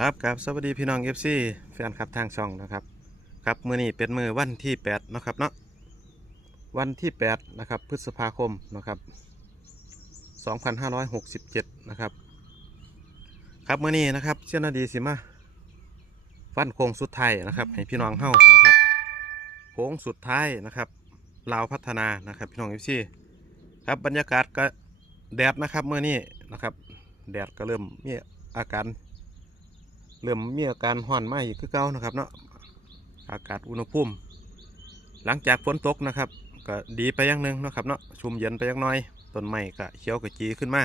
ครับครับสวัสดีพี่น้องเอฟซีแฟนคลับทางช่องนะครับครับมือนี้เป็นมือวันที่8นะครับเนาะวันที่8นะครับพฤษภาคมนะครับ2567นะครับครับมือนี้นะครับเชื่อนาดีสิมาฟันโค้งสุดท้ายนะครับให้พี่น้องเฮานะครับโค้งสุดท้ายนะครับลาวพัฒนานะครับพี่น้องเอฟซีครับบรรยากาศก็แดดนะครับมื่อนี้นะครับ แดดก็เริ่มมีอาการ เริ่มมีอาการห่อนมาอีกคือเก่านะครับเนาะอากาศอุณหภูมิ หลังจากฝนตกนะครับ ก็ดีไปอย่างหนึ่งนะครับเนาะชุ่มเย็นไปอย่างน้อยต้นไม้ก็เขียวกระจีขึ้นมา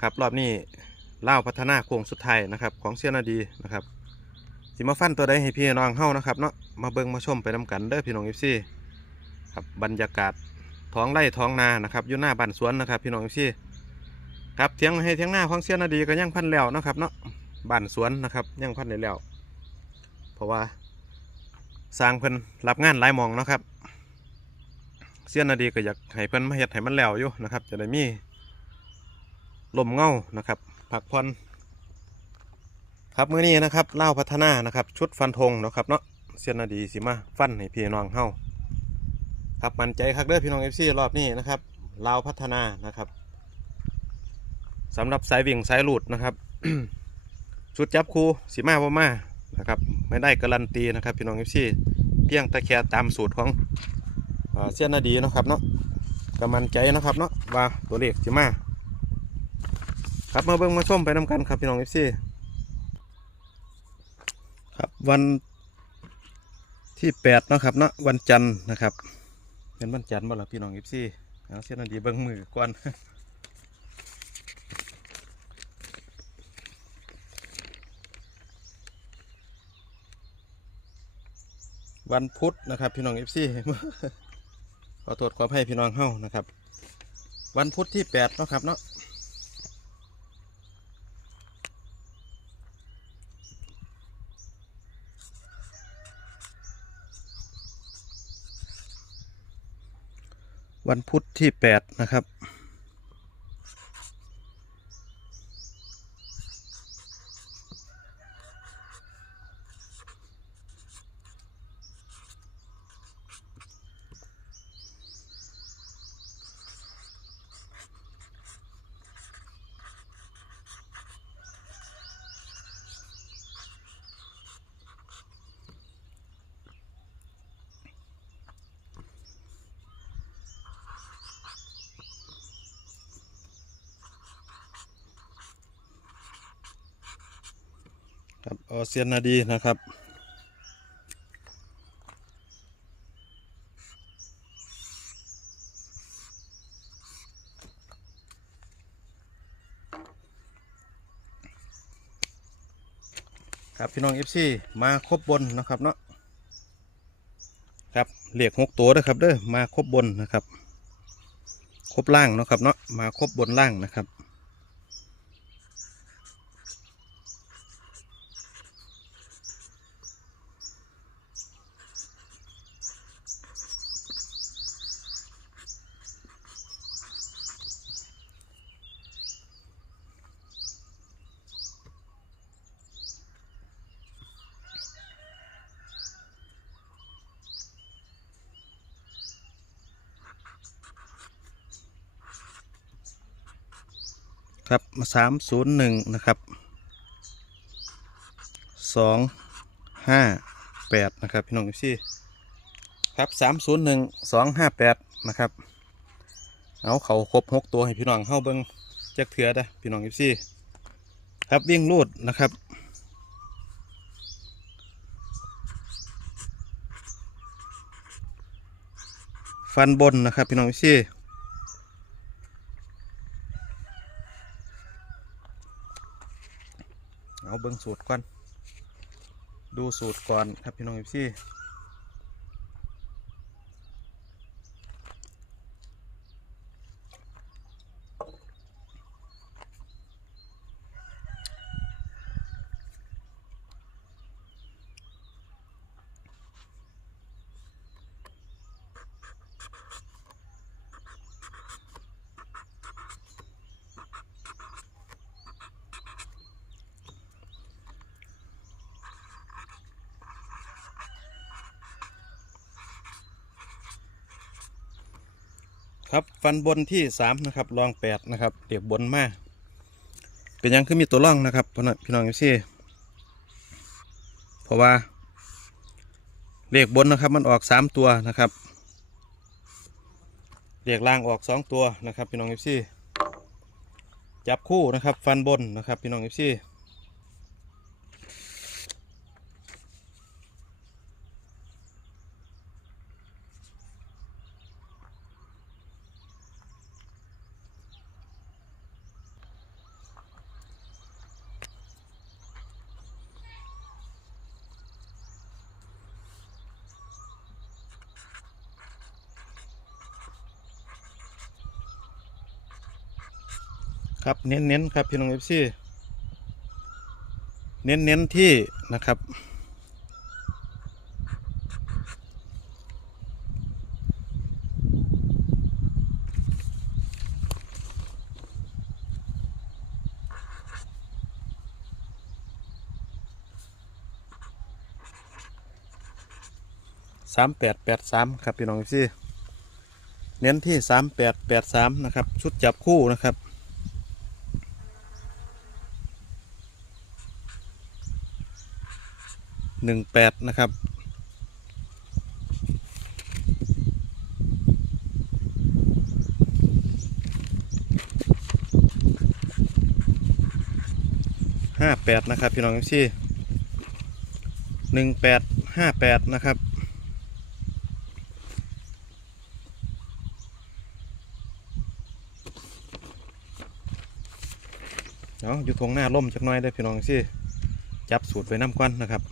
ครับรอบนี้เล่าพัฒนาโค้งสุดท้ายนะครับ ของเซียนาดีนะครับสิมาฟันตัวใดให้พี่น้องเฮานะครับเนาะมาเบิ่งมาชมไปนํกันเด้อพี่น้องเอฟซีครับบรรยากาศท้องไร่ท้องนานะครับอยู่หน้าบ้านสวนนะครับ พี่น้องเอฟซีครับเทียงให้เทียงหน้าของเซียนาดีก็ยังพันแล้วนะครับเนาะ บ้านสวนนะครับยังพันได้แล้ว เพราะว่าสร้างเพิ่นรับงานหลายมองนะครับเสี้ยนนาดีก็อยากให้เพิ่นมาเฮ็ดให้มันแล้วอยู่นะครับ จะได้มีลมเงานะครับพักผ่อนครับมื้อนี้นะครับเล่าพัฒนานะครับ ชุดฟันธงนะครับเนาะเสี้ยนนาดีสิมาฟันให้พี่น้องเฮาครับมันใจคักเด้อพี่น้อง FC รอบนี้นะครับลาวพัฒนานะครับสำหรับสายวิ่งสายหลุดนะครับ ชุดจับคูสีมาบ่มานะครับไม่ได้การันตีนะครับพี่น้องเอฟซีเพียงแต่แค่ตามสูตรของเอ่อเสี้ยนนาดีนะครับเนาะกำมันใจนะครับเนาะว่าตัวเลขสีมาครับมาเบิ่งมาชมไปน้กันครับพี่น้องเอฟซีครับวันที่แปดนะครับเนาะวันจันทร์นะครับเป็นวันจันทร์บ่ล่ะพี่น้องเอฟซีเอาเสี้ยนนาดีเบิ่งมือก่อน วันพุธนะครับ พี่น้องเอฟซีขอโทษขอให้พี่น้องเฮานะครับ วันพุธที่แปดนะครับเนาะวันพุธที่แปดนะครับ เซียนนาดีนะครับ ครับพี่น้องเอฟซีมาครบบนนะครับเนาะครับเหลียกหกตัวนะครับเด้อมาครบบนนะครับ ครบล่างนะครับเนาะมาครบบนล่างนะครับ ครับสามศูนย์หนึ่งนะครับสองห้าแปดนะครับพี่น้องเอฟซีครับสามศูนย์หนึ่งสองห้าแปดนะครับเอาเขาครบหกตัวให้พี่น้องเข้าเบิ้งแจ็คเถือได้พี่น้องเอฟซีครับวิ่งรูดนะครับฟันบนนะครับพี่น้องเอฟซี เอาเบิ้งสูตรก่อน ดูสูตรก่อนครับพี่น้องเอฟซี ครับฟันบนที่สามนะครับรองแปดนะครับเด็กบนมาเป็นยังคือมีตัวร่องนะครับพี่น้องพี่น้องเอฟซีเพราะว่า เลขบนนะครับมันออกสามตัวนะครับเลขล่างออกสองตัวนะครับพี่น้องเอฟซีจับคู่นะครับ ฟันบนนะครับพี่น้องเอฟซี ครับเน้นๆครับพี่น้องเอฟซีเน้นๆที่นะครับ สามแปดแปดสามครับพี่น้องเอฟซีเน้นที่สามแปดแปดสามนะครับ ชุดจับคู่นะครับ หนึ่งแปดนะครับห้าแปดนะครับ พี่น้องที่หนึ่งแปดห้าแปดนะครับเอาอยู่ทงหน้าล่มจักหน้อยได้พี่น้องที่จับสูตรไว้น้ำกวนนะครับ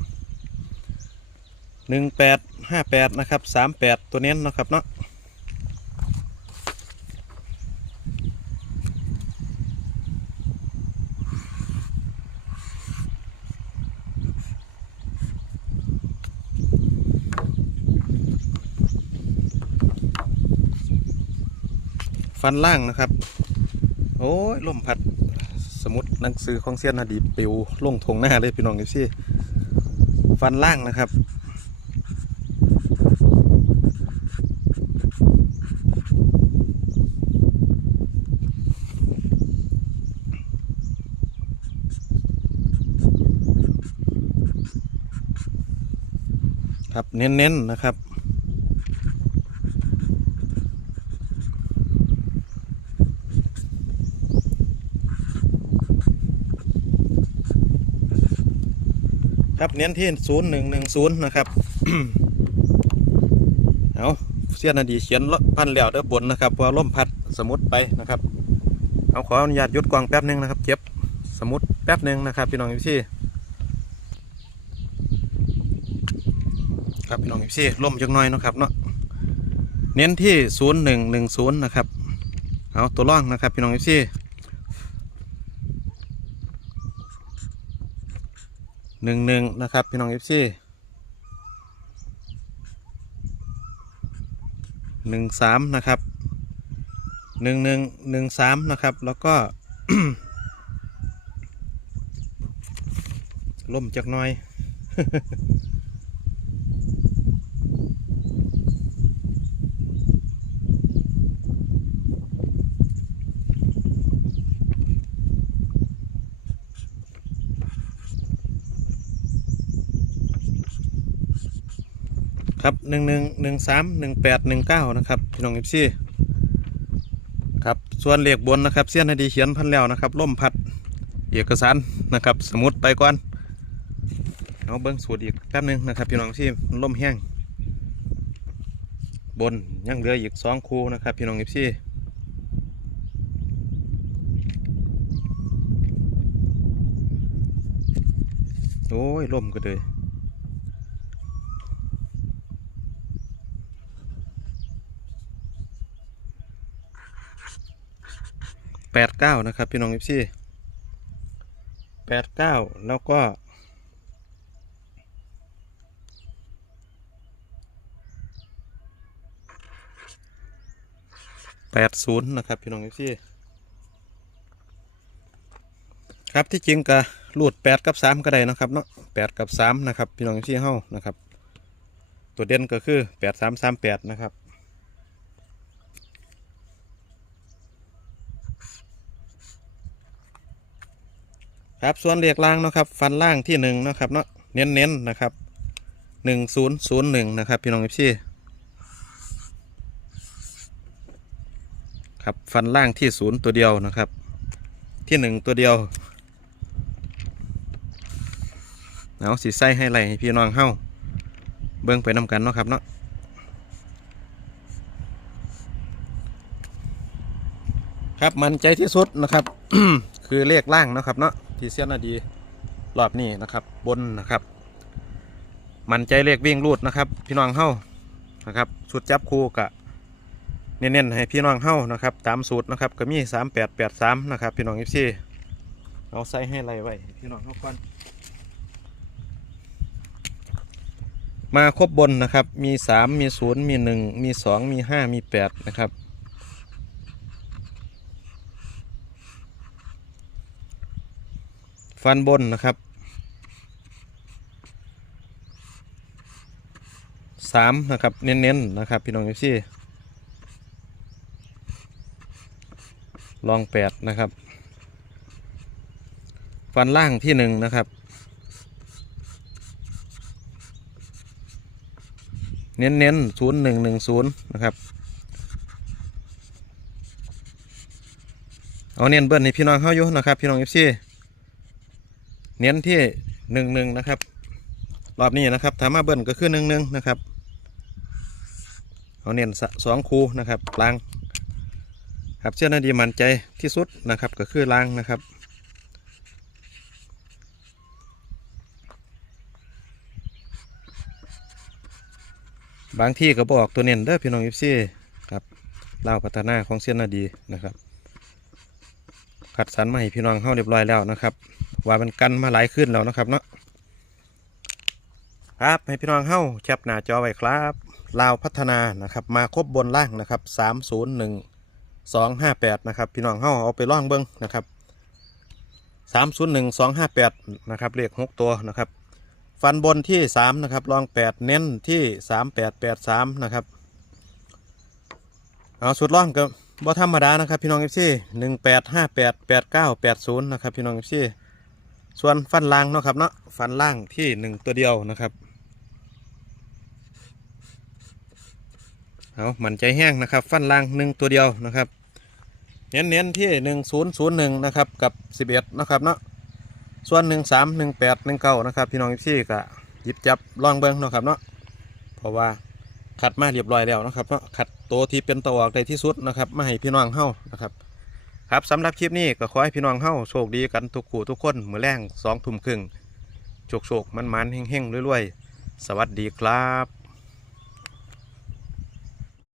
หนึ่งแปดห้าแปดนะครับสามแปดตัวเน้นนะครับเนาะฟันล่างนะครับ โอ้ยลมพัดสมุดหนังสือของเซียนอดีปิวล่งทงหน้าเลยพี่น้องเอฟซีฟันล่างนะครับ ครับเน้นๆนะครับ ครับเน้นที่ศูนย์หนึ่งหนึ่งศูนย์นะครับเอาเสียนอดีเขียนลพันแล้วเด้อบนนะครับพอล่มพัดสมุดไปนะครับ เอาขออนุญาตยุดกวางแป๊บหนึงนะครับเก็บสมุดแป๊บหนึ่งนะครับพี่น้องพี่ ซี่ครับพี่น้องพี่ซี่ล่มจังน้อยนะครับเนาะเน้นที่ศูนย์หนึ่งหนึ่งศูนย์นะครับเอาตัวร่องนะครับพี่น้องพี่ซี่หนึ่งหนึ่งนะครับพี่น้องพี่ซี่หนึ่งสามนะครับหนึ่งหนึ่งหนึ่งสามนะครับ แล้วก็ล่มจักหน้อย ครับหนึ่งหนึ่งหนึ่งสามหนึ่งแปดหนึ่งเก้านะครับพี่น้องเอฟซีครับส่วนเหลขบนนะครับเสี้ยนให้ดีเขียนพันแล้วนะครับล่มพัดเอกสารนะครับ สมุดไปก่อนเอาเบิ้งสูตรอีกแป๊บนึงนะครับพี่น้องที่มันล่มแห้ง บนยังเหลืออีกสองคูนะครับพี่น้องเอฟซีโอ้ยล่มก็เลย แปดเก้านะครับพี่น้องเอฟซีแปดเก้าแล้วก็แปดศูนย์นะครับพี่น้องเอฟซีครับที่จริงกะรูดแปดกับสามก็ได้นะครับเนาะแปดกับสามนะครับพี่น้องเอฟซีเฮ้านะครับ ตัวเด่นก็คือแปดสามสามแปดนะครับ ครับส่วนเรียกล่างนะครับฟันล่างที่หนึ่งนะครับเนาะเน้นๆนนะครับหนึ่งศูนย์ศูนย์หนึ่งนะครับพี่น้องเอฟซีครับฟันล่างที่ศูนย์ตัวเดียวนะครับ ที่หนึ่งตัวเดียวเอาสีไส้ให้ไรให้พี่น้องเฮ้าเบิ้องไปนำกันเนาะครับเนาะครับมันใจที่สุดนะครับ คือเลขล่างนะครับเนาะ ที่เสียนาดีรอบนี้นะครับ บนนะครับ มันใจเลขวิ่งรูดนะครับ พี่น้องเฮ้านะครับสุดจับคู่กะเน้นๆให้พี่น้องเฮ้านะครับตามสูตรนะครับก็มีสามแปดแปดสามนะครับ พี่น้องเอฟซีเอาใส่ให้ไรไว้พี่น้องเฮ้าก่อนมาครบบนนะครับ มีสามมีศูนย์มีหนึ่งมีสองมีห้ามีแปดนะครับ ฟันบนนะครับสามนะครับ เน้นๆนะครับ พี่น้องเอฟซีลองแปดนะครับ ฟันล่างที่หนึ่งนะครับ เน้นๆศูนย์หนึ่งหนึ่งศูนย์นะครับ เอาเน้นเบิ้ลให้พี่น้องเข้าอยู่นะครับ พี่น้องเอฟซี เน้นที่หนึ่งหนึ่งนะครับ รอบนี้นะครับถามมาเบิ้ลก็คือหนึ่งหนึ่งนะครับเอาเน้นสองคูนะครับลางครับเชื่อนาดีมันใจที่สุดนะครับก็คือลางนะครับบางที่ก็บอกตัวเน้นเด้อพี่น้องยิปซี่ครับเล่าพัฒนาของเสี้ยนนาดีนะครับคัดสรรมาให้พี่น้องเข้าเรียบร้อยแล้วนะครับ ว่ามันกันมาหลายขึ้นแล้วนะครับเนาะครับให้พี่น้องเข้าแคปหน้าจอไว้ครับลาวพัฒนานะครับ มาครบบนล่างนะครับสามศูนย์หนึ่งสองห้าแปดนะครับพี่น้องเข้าเอาไปล่องเบิ้งนะครับสามศูนย์หนึ่งสองห้าแปดนะครับเลขหกตัวนะครับ ฟันบนที่สามนะครับลองแปดเน้นที่สามแปดแปดสามนะครับเอาสุดล่องกับบ่ธรรมดานะครับพี่น้องเอฟซีหนึ่งแปดห้าแปดแปดเก้าแปดศูนย์นะครับพี่น้องเอฟซี ส่วนฟันล่างเนาะครับเนาะฟันล่างที่หนึ่งตัวเดียวนะครับเอามันใจแห้งนะครับ ฟันล่างหนึ่งตัวเดียวนะครับเน้นเน้นที่หนึ่งศูนย์ศูนย์หนึ่งนะครับกับสิบเอ็ดนะครับเนาะส่วนหนึ่งสามหนึ่งแปดหนึ่งเก้านะครับพี่น้องเอฟซีก็หยิบจับลองเบิ้งเนาะครับเนาะเพราะว่าขัดมาเรียบร้อยแล้วนะครับเนาะขัดตัวที่เป็นตัวออกได้ที่สุดนะครับมาให้พี่น้องเฮานะครับ ครับสำหรับคลิปนี้ก็ขอให้พี่น้องเฮาโชคดีกันทุกคู่ทุกคนมือแรงสองทุ่มครึ่งโชคโชคมันมันๆเฮงๆรวยๆ สวัสดีครับ